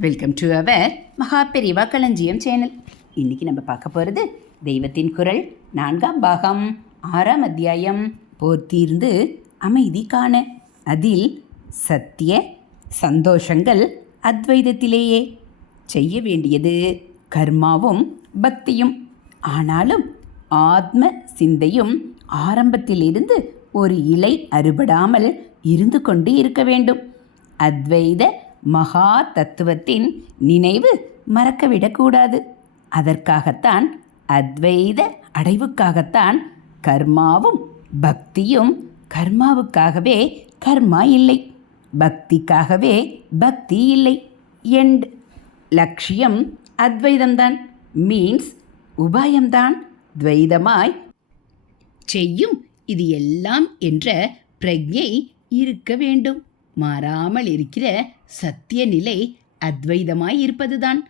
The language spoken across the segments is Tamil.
வெல்கம் டு அவர் மகா பெரிவா களஞ்சியம் சேனல் இன்னைக்கு நம்ம பார்க்க போகிறது தெய்வத்தின் குரல் நான்காம் பாகம் ஆறாம் அத்தியாயம். போர் தீர்ந்து அமைதி காண. அதில் சத்திய சந்தோஷங்கள் அத்வைதத்திலேயே. செய்ய வேண்டியது கர்மாவும் பக்தியும். ஆனாலும் ஆத்ம சிந்தையும் ஆரம்பத்திலிருந்து ஒரு இலை அறுபடாமல் இருந்து கொண்டு இருக்க வேண்டும். அத்வைத மகா தத்துவத்தின் நினைவு மறக்கவிடக்கூடாது. அதற்காகத்தான் அத்வைத அடைவுக்காகத்தான் கர்மாவும் பக்தியும் கர்மாவுக்காகவே கர்மா இல்லை. பக்திக்காகவே பக்தி இல்லை. எண்ட் லட்சியம் அத்வைதம்தான். மீன்ஸ் உபாயம்தான். துவைதமாய் செய்யும் இது எல்லாம் என்ற பிரஜை இருக்க வேண்டும். மாறாமல் இருக்கிற சத்திய நிலை அத்வைதமாய் இருப்பதுதான்.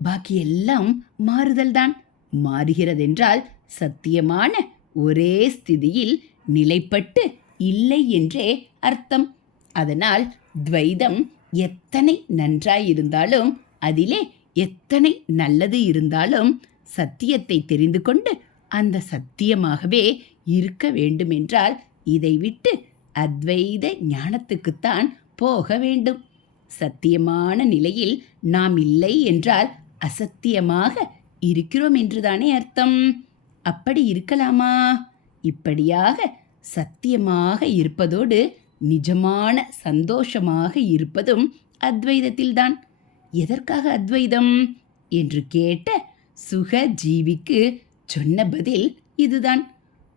பாக்கி எல்லாம் மாறுதல்தான். மாறுகிறதென்றால் சத்தியமான ஒரே ஸ்திதியில் நிலைப்பட்டு இல்லை என்றே அர்த்தம். அதனால் துவைதம் எத்தனை நன்றாயிருந்தாலும் அதிலே எத்தனை நல்லது இருந்தாலும் சத்தியத்தை தெரிந்து கொண்டு அந்த சத்தியமாகவே இருக்க வேண்டுமென்றால் இதை விட்டு அத்வைத ஞானத்துக்குத்தான் போக வேண்டும். சத்தியமான நிலையில் நாம் இல்லை என்றால் அசத்தியமாக இருக்கிறோம் என்றுதானே அர்த்தம். அப்படி இருக்கலாமா? இப்படியாக சத்தியமாக இருப்பதோடு நிஜமான சந்தோஷமாக இருப்பதும் அத்வைதத்தில்தான். எதற்காக அத்வைதம்? என்று கேட்ட சுக ஜீவிக்கு சொன்ன பதில் இதுதான்.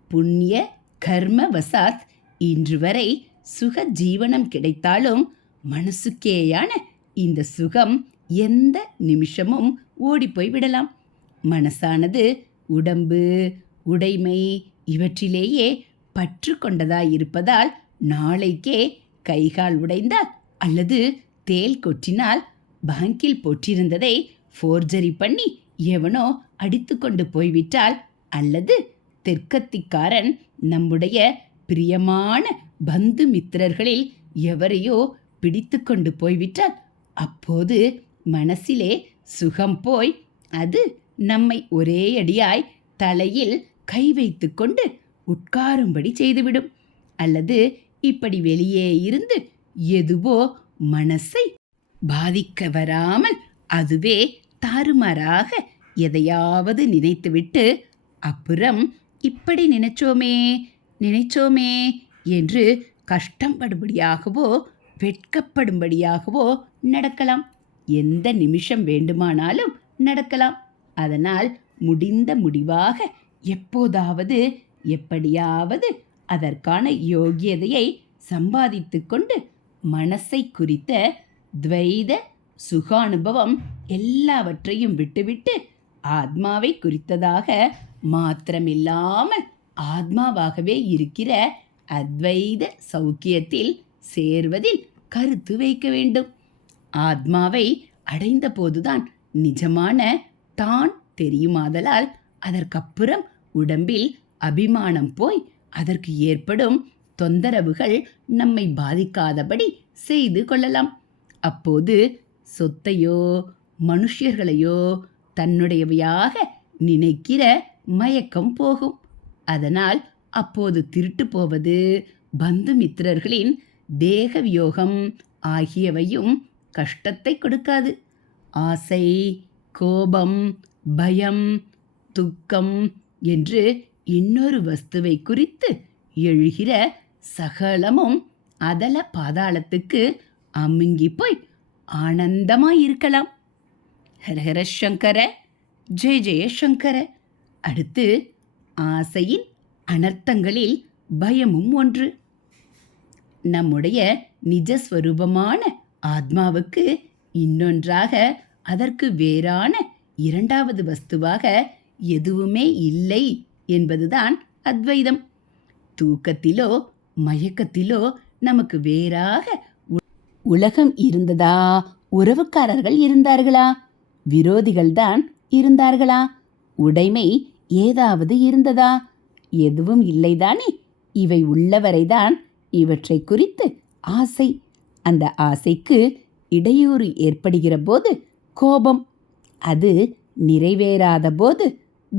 புண்ணிய கர்ம வசாத் இன்று வரை சுக ஜீவனம் கிடைத்தாலும் மனசுக்கேயான இந்த சுகம் எந்த நிமிஷமும் ஓடிப்போய் விடலாம். மனசானது உடம்பு உடைமை இவற்றிலேயே பற்று கொண்டதாயிருப்பதால் நாளைக்கே கைகால் உடைந்தால் அல்லது தேல் கொட்டினால் பேங்கில் போட்டிருந்ததை ஃபோர்ஜரி பண்ணி எவனோ அடித்து கொண்டு போய்விட்டால் அல்லது தெற்கத்திக்காரன் நம்முடைய பிரியமான பந்து மித்திரர்களில் எவரையோ பிடித்து கொண்டு போய்விட்டால் அப்போது மனசிலே சுகம் போய் அது நம்மை ஒரே அடியாய் தலையில் கை வைத்து கொண்டு உட்காரும்படி செய்துவிடும். அல்லது இப்படி வெளியே இருந்து எதுவோ மனசை பாதிக்க வராமல் அதுவே தாறுமாறாக எதையாவது நினைத்துவிட்டு அப்புறம் இப்படி நினைச்சோமே நினைச்சோமே என்று கஷ்டப்படும்படியாகவோ வெட்கப்படும்படியாகவோ நடக்கலாம். எந்த நிமிஷம் வேண்டுமானாலும் நடக்கலாம். அதனால் முடிந்த முடிவாக எப்போதாவது எப்படியாவது அதற்கான யோகியதையை சம்பாதித்து கொண்டு மனசை குறித்த துவைத சுகானுபவம் எல்லாவற்றையும் விட்டுவிட்டு ஆத்மாவை குறித்ததாக மாத்திரமில்லாமல் ஆத்மாவாகவே இருக்கிற அத்வைத சௌக்கியத்தில் சேர்வதில் கருத்து வைக்க வேண்டும். ஆத்மாவை அடைந்த போதுதான் நிஜமான தான் தெரியுமாதலால் அதற்கப்புறம் உடம்பில் அபிமானம் போய் அதற்கு ஏற்படும் தொந்தரவுகள் நம்மை பாதிக்காதபடி செய்து கொள்ளலாம். அப்போது சொத்தையோ மனுஷர்களையோ தன்னுடையவையாக நினைக்கிற மயக்கம் போகும். அதனால் அப்போது திருட்டு போவது பந்து மித்திரர்களின் தேக வியோகம் ஆகியவையும் கஷ்டத்தை கொடுக்காது. ஆசை கோபம் பயம் துக்கம் என்று இன்னொரு வஸ்துவை குறித்து எழுகிற சகலமும் அதல பாதாளத்துக்கு அமுங்கி போய் ஆனந்தமாயிருக்கலாம். ஹரஹர சங்கர ஜெய ஜெய சங்கர. அடுத்து ஆசையின் அனர்த்தங்களில் பயமும் ஒன்று. நம்முடைய நிஜஸ்வரூபமான ஆத்மாவுக்கு இன்னொன்றாக அதற்கு வேறான இரண்டாவது வஸ்துவாக எதுவுமே இல்லை என்பதுதான் அத்வைதம். தூக்கத்திலோ மயக்கத்திலோ நமக்கு வேறாக உலகம் இருந்ததா? உறவுக்காரர்கள் இருந்தார்களா? விரோதிகள்தான் இருந்தார்களா? உடைமை ஏதாவது இருந்ததா? எதுவும் இல்லைதானே? இவை உள்ளவரைதான் இவற்றை குறித்து ஆசை. அந்த ஆசைக்கு இடையூறு ஏற்படுகிற போது கோபம் அது நிறைவேறாத போது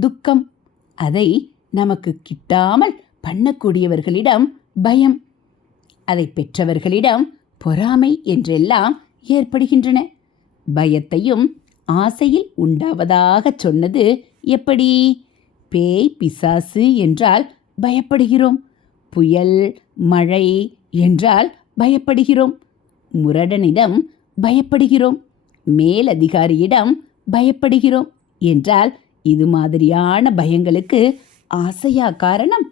துக்கம். அதை நமக்கு கிட்டாமல் பண்ணக்கூடியவர்களிடம் பயம். அதை பெற்றவர்களிடம் பொறாமை என்றெல்லாம் ஏற்படுகின்றன. பயத்தையும் ஆசையில் உண்டாவதாகச் சொன்னது எப்படி? பேய் பிசாசு என்றால் பயப்படுகிறோம். புயல் மழை என்றால் பயப்படுகிறோம். முரடனிடம் பயப்படுகிறோம். மேலதிகாரியிடம் பயப்படுகிறோம் என்றால் இது மாதிரியான பயங்களுக்கு ஆசையா காரணம்?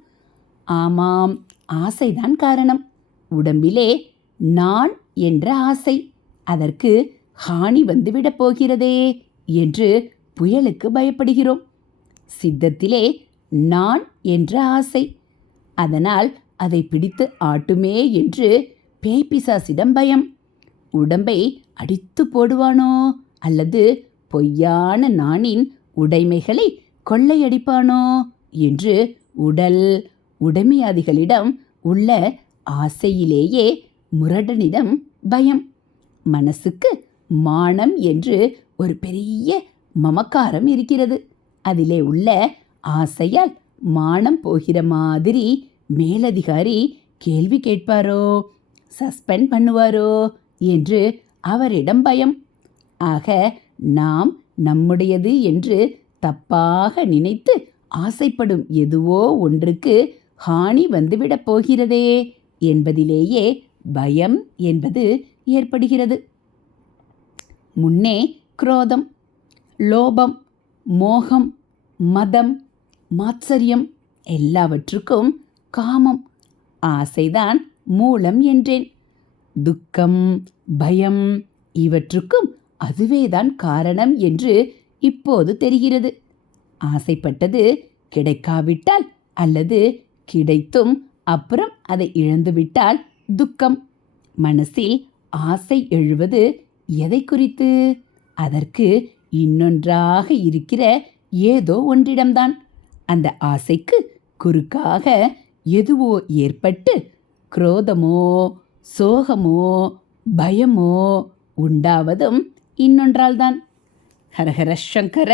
ஆமாம் ஆசைதான் காரணம். உடம்பிலே நான் என்ற ஆசை. அதற்கு ஹானி வந்துவிடப் போகிறதே என்று புயலுக்கு பயப்படுகிறோம். சித்தத்திலே நான் என்ற ஆசை. அதனால் அதை பிடித்து ஆட்டுமே என்று பேய்பிசாசிடம் பயம். உடம்பை அடித்து போடுவானோ அல்லது பொய்யான நானின் உடைமைகளை கொள்ளையடிப்பானோ என்று உடல் உடைமையாதிகளிடம் உள்ள ஆசையிலேயே முரடனிடம் பயம். மனசுக்கு மானம் என்று ஒரு பெரிய மமக்காரம் இருக்கிறது. அதிலே உள்ள ஆசையால் மானம் போகிற மாதிரி மேலதிகாரி கேள்வி கேட்பாரோ? சஸ்பெண்ட் பண்ணுவாரோ? என்று அவரிடம் பயம். ஆக நாம் நம்முடையது என்று தப்பாக நினைத்து ஆசைப்படும் எதுவோ ஒன்றுக்கு ஹானி வந்துவிடப் போகிறதே என்பதிலேயே பயம் என்பது ஏற்படுகிறது. முன்னே குரோதம் லோபம் மோகம் மதம் மாத்சரியம் எல்லாவற்றுக்கும் காமம். ஆசைதான் மூலம் என்றேன். துக்கம் பயம் இவற்றுக்கும் அதுவேதான் காரணம் என்று இப்போது தெரிகிறது. ஆசைப்பட்டது கிடைக்காவிட்டால் அல்லது கிடைத்தும் அப்புறம் அதை இழந்துவிட்டால் துக்கம். மனசில் ஆசை எழுவது எதை குறித்து? அதற்கு இன்னொன்றாக இருக்கிற ஏதோ ஒன்றிடம்தான். அந்த ஆசைக்கு குறுக்காக எதுவோ ஏற்பட்டு குரோதமோ சோகமோ பயமோ உண்டாவதும் இன்னொன்றால்தான். ஹரஹர சங்கர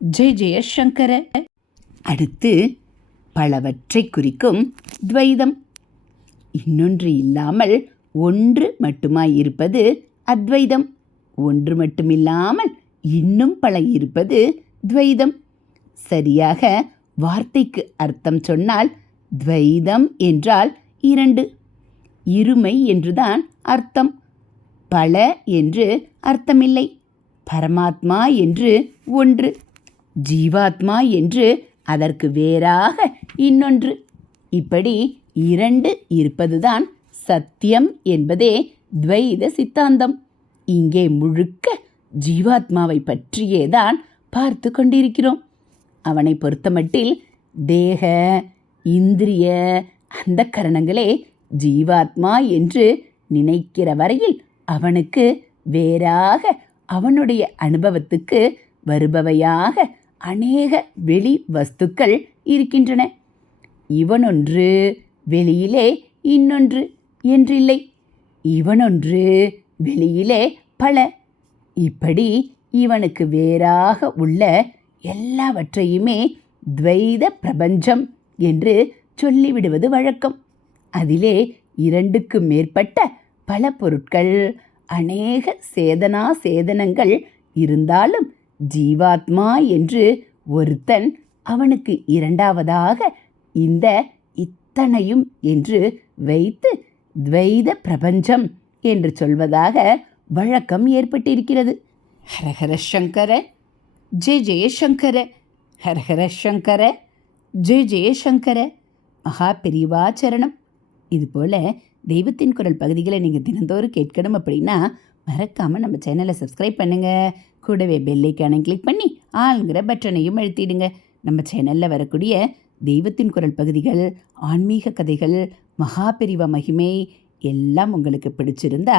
ஜெய ஜெய சங்கர. அடுத்து பலவற்றை குறிக்கும் துவைதம். இன்னொன்று இல்லாமல் ஒன்று மட்டுமாய் இருப்பது அத்வைதம். ஒன்று மட்டுமில்லாமல் இன்னும் பல இருப்பது துவைதம். சரியாக வார்த்தைக்கு அர்த்தம் சொன்னால் துவைதம் என்றால் இரண்டு. இருமை என்றுதான் அர்த்தம். பல என்று அர்த்தமில்லை. பரமாத்மா என்று ஒன்று. ஜீவாத்மா என்று அதற்கு வேறாக இன்னொன்று. இப்படி இரண்டு இருப்பதுதான் சத்தியம் என்பதே துவைத சித்தாந்தம். இங்கே முழுக்க ஜீவாத்மாவை பற்றியேதான் பார்த்து கொண்டிருக்கிறோம். அவனை பொறுத்தமட்டில் தேக இந்திரிய அந்த கரணங்களே ஜீவாத்மா என்று நினைக்கிற வரையில் அவனுக்கு வேறாக அவனுடைய அனுபவத்துக்கு வருபவையாக அநேக வெளி வஸ்துக்கள் இருக்கின்றன. இவனொன்று வெளியிலே இன்னொன்று என்றில்லை. இவனொன்று வெளியிலே பல இப்படி இவனுக்கு வேறாக உள்ள எல்லாவற்றையுமே துவைத பிரபஞ்சம் என்று சொல்லிவிடுவது வழக்கம். அதிலே இரண்டுக்கு மேற்பட்ட பல பொருட்கள் அநேக சேதனா சேதனங்கள் இருந்தாலும் ஜீவாத்மா என்று ஒருத்தன் அவனுக்கு இரண்டாவதாக இந்த இத்தனையும் என்று வைத்து துவைத பிரபஞ்சம் என்று சொல்வதாக வழக்கம் ஏற்பட்டிருக்கிறது. ஹரஹர சங்கர ஜெய ஜெயசங்கர ஹரஹர சங்கர ஜெய ஜெயசங்கர மகா பெரிவாச்சரணம் இதுபோல் தெய்வத்தின் குரல் பகுதிகளை நீங்கள் தினந்தோறும் கேட்கணும் அப்படின்னா மறக்காமல் நம்ம சேனலை சப்ஸ்கிரைப் பண்ணுங்கள் கூடவே பெல்லைக்கானை கிளிக் பண்ணி ஆளுங்கிற பட்டனையும் அழுத்திடுங்க. நம்ம சேனலில் வரக்கூடிய தெய்வத்தின் குரல் பகுதிகள் ஆன்மீக கதைகள் மகா பெரிவ மகிமை எல்லாம் உங்களுக்கு பிடிச்சிருந்தா